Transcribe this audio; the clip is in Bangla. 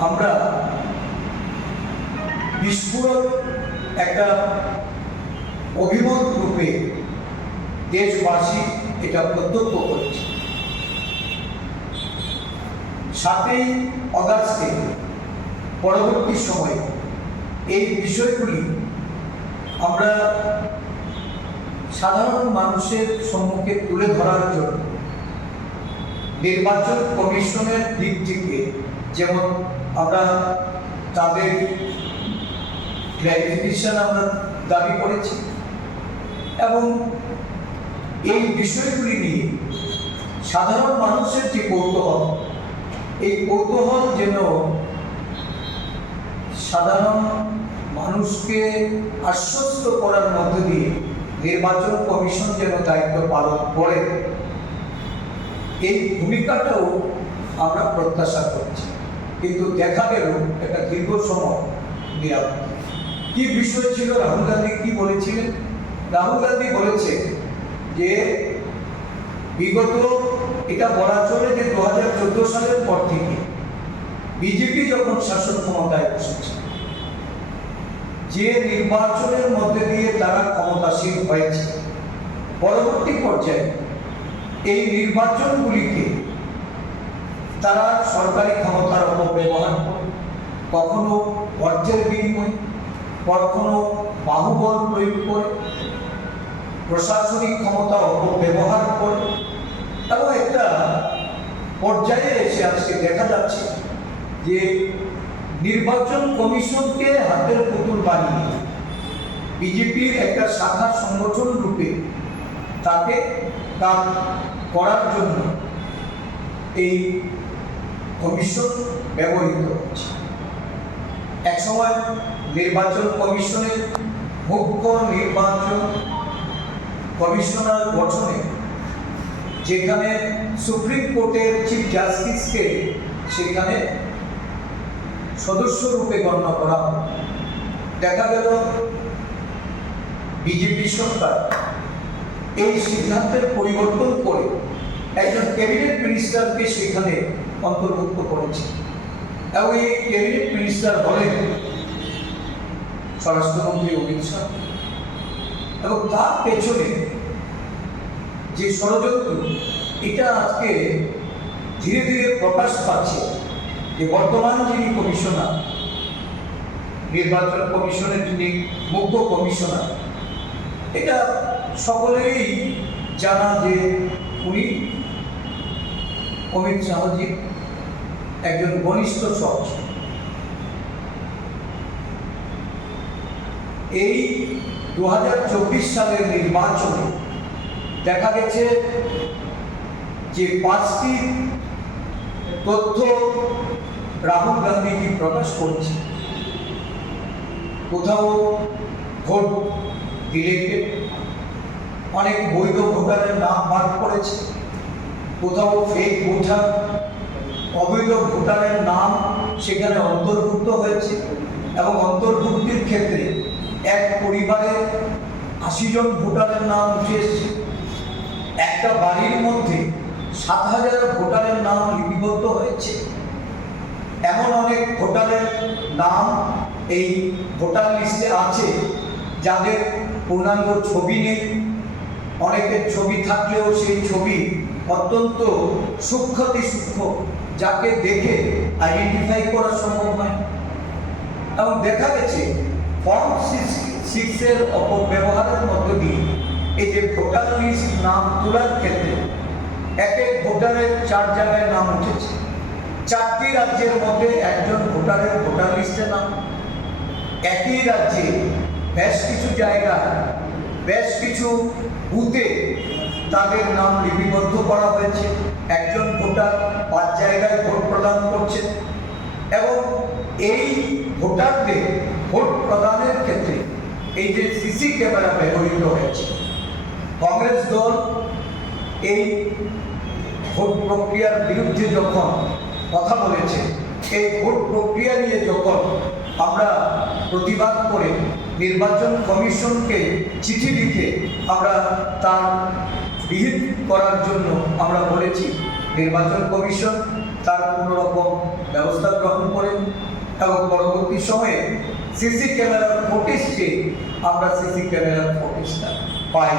আমরা বিস্ফোরক একটা অভিমত রূপে দেশবাসী এটা প্রত্যক্ষ করেছে। সাতই অগাস্টে পরবর্তী সময়ে এই বিষয়গুলি আমরা সাধারণ মানুষের সম্মুখে তুলে ধরার জন্য নির্বাচন কমিশনের দিক থেকে যেমন আমরা তাদের ক্ল্যারিফিকেশন আমরা দাবি করেছি। এবং এই বিষয়গুলি নিয়ে সাধারণ মানুষের যে কৌতূহল, এই কৌতূহল যেন সাধারণ মানুষকে আশ্বস্ত করার মধ্য দিয়ে নির্বাচন কমিশন যেন দায়িত্ব পালন করে, এই ভূমিকাটাও আমরা প্রত্যাশা করছি। কিন্তু দেখা গেল একটা দীর্ঘ সময় নিরাপদ। কি বিষয় ছিল? রাহুল গান্ধী কি বলেছিলেন? রাহুল গান্ধী বলেছে যে বিগত, এটা বলা চলে যে দু হাজার চোদ্দ সালের পর থেকে বিজেপি যখন শাসন ক্ষমতায় বসেছে, যে নির্বাচনের মধ্যে দিয়ে তারা ক্ষমতাসীন হয়েছে, পরবর্তী পর্যায়ে এই নির্বাচনগুলিকে তারা সরকারি ক্ষমতার অপব্যবহার করে। কখনো অর্থের বিনিময়, কখনো বাহুবল প্রয়োগ করে, প্রশাসনিক ক্ষমতা অপব্যবহার করে। এবং একটা পর্যায়ে এসে আজকে দেখা যাচ্ছে যে নির্বাচন কমিশনকে হাতের পুতুল বানিয়ে বিজেপির একটা শাখা সংগঠন রূপে তাকে কাজ করার জন্য এই কমিশন ব্যবহৃত হচ্ছে। একসময় নির্বাচন কমিশনের মুখ্য নির্বাচন কমিশনার গঠনে যেখানে সুপ্রিম কোর্টের চিফ জাস্টিসকে সেখানে সদস্য রূপে গণ্য করা দেখা গেল বিজেপি সরকার এই সিদ্ধান্তের পরিবর্তন করে একজন ক্যাবিনেট মিনিস্টারকে সেখানে অন্তর্ভুক্ত করেছে। এবং এই ক্যাবিনেট মিনিস্টার হলেন স্বরাষ্ট্রমন্ত্রী অমিত শাহ, এবং তার পেছনে যে ষড়যন্ত্র, এটা আজকে ধীরে ধীরে প্রকাশ পাচ্ছে যে বর্তমান যিনি কমিশনার, নির্বাচন কমিশনের যিনি মুখ্য কমিশনার, এটা সকলেরই জানা যে উনি অমিত শাহজি একজন ঘনিষ্ঠ সহজ এই দুহাজার চব্বিশ সালের নির্বাচনে দেখা গেছে যে পাঁচটি তথ্য রাহুল গান্ধীজি প্রকাশ করছে কোথাও ভোট ডিলেটেড অনেক বৈধ ভোটারের নাম বাদ পড়েছে। কোথাও ফেক ভোটার অবৈধ ভোটারের নাম সেখানে অন্তর্ভুক্ত হয়েছে এবং অন্তর্ভুক্তির ক্ষেত্রে এক পরিবারে আশি জন ভোটারের নাম উঠে এসছে। একটা বাড়ির মধ্যে সাত হাজার ভোটারের নাম লিপিবদ্ধ হয়েছে। এমন অনেক ভোটারের নাম এই ভোটার লিস্টে আছে, যাদের পূর্ণাঙ্গ ছবি নেই। অনেকের ছবি থাকলেও সেই ছবি অত্যন্ত সূক্ষ্মতি সূক্ষ্ম যাকে দেখে আইডেন্টিফাই করা সম্ভব হয়। এবং দেখা গেছে ফর্ম সিক্স সিক্সের অপব্যবহারের মধ্য দিয়ে এই যে ভোটার লিস্ট নাম তোলার ক্ষেত্রে এক এক ভোটারের চার জায়গায় নাম উঠেছে। চারটি রাজ্যের মধ্যে একজন ভোটারের ভোটার লিস্টে নাম। একই রাজ্যে বেশ কিছু জায়গায় বেশ কিছু বুথে তাদের নাম লিপিবদ্ধ করা হয়েছে। একজন ভোটার পাঁচ জায়গায় ভোট প্রদান করছে এবং এই ভোটারদের ভোট প্রদানের ক্ষেত্রে এই যে সিসি ক্যামেরা ব্যবহৃত হয়েছে, কংগ্রেস দল এই ভোট প্রক্রিয়ার বিরুদ্ধে যখন কথা বলেছে, এই ভোট প্রক্রিয়া নিয়ে যখন আমরা প্রতিবাদ করে নির্বাচন কমিশনকে চিঠি লিখে আমরা তার বিহিত করার জন্য আমরা বলেছি, নির্বাচন কমিশন তার কোনো রকম ব্যবস্থা গ্রহণ করেন এবং পরবর্তী সময়ে সিসি ক্যামেরার ফুটেজকে আমরা সিসি ক্যামেরার ফুটেজটা পাই।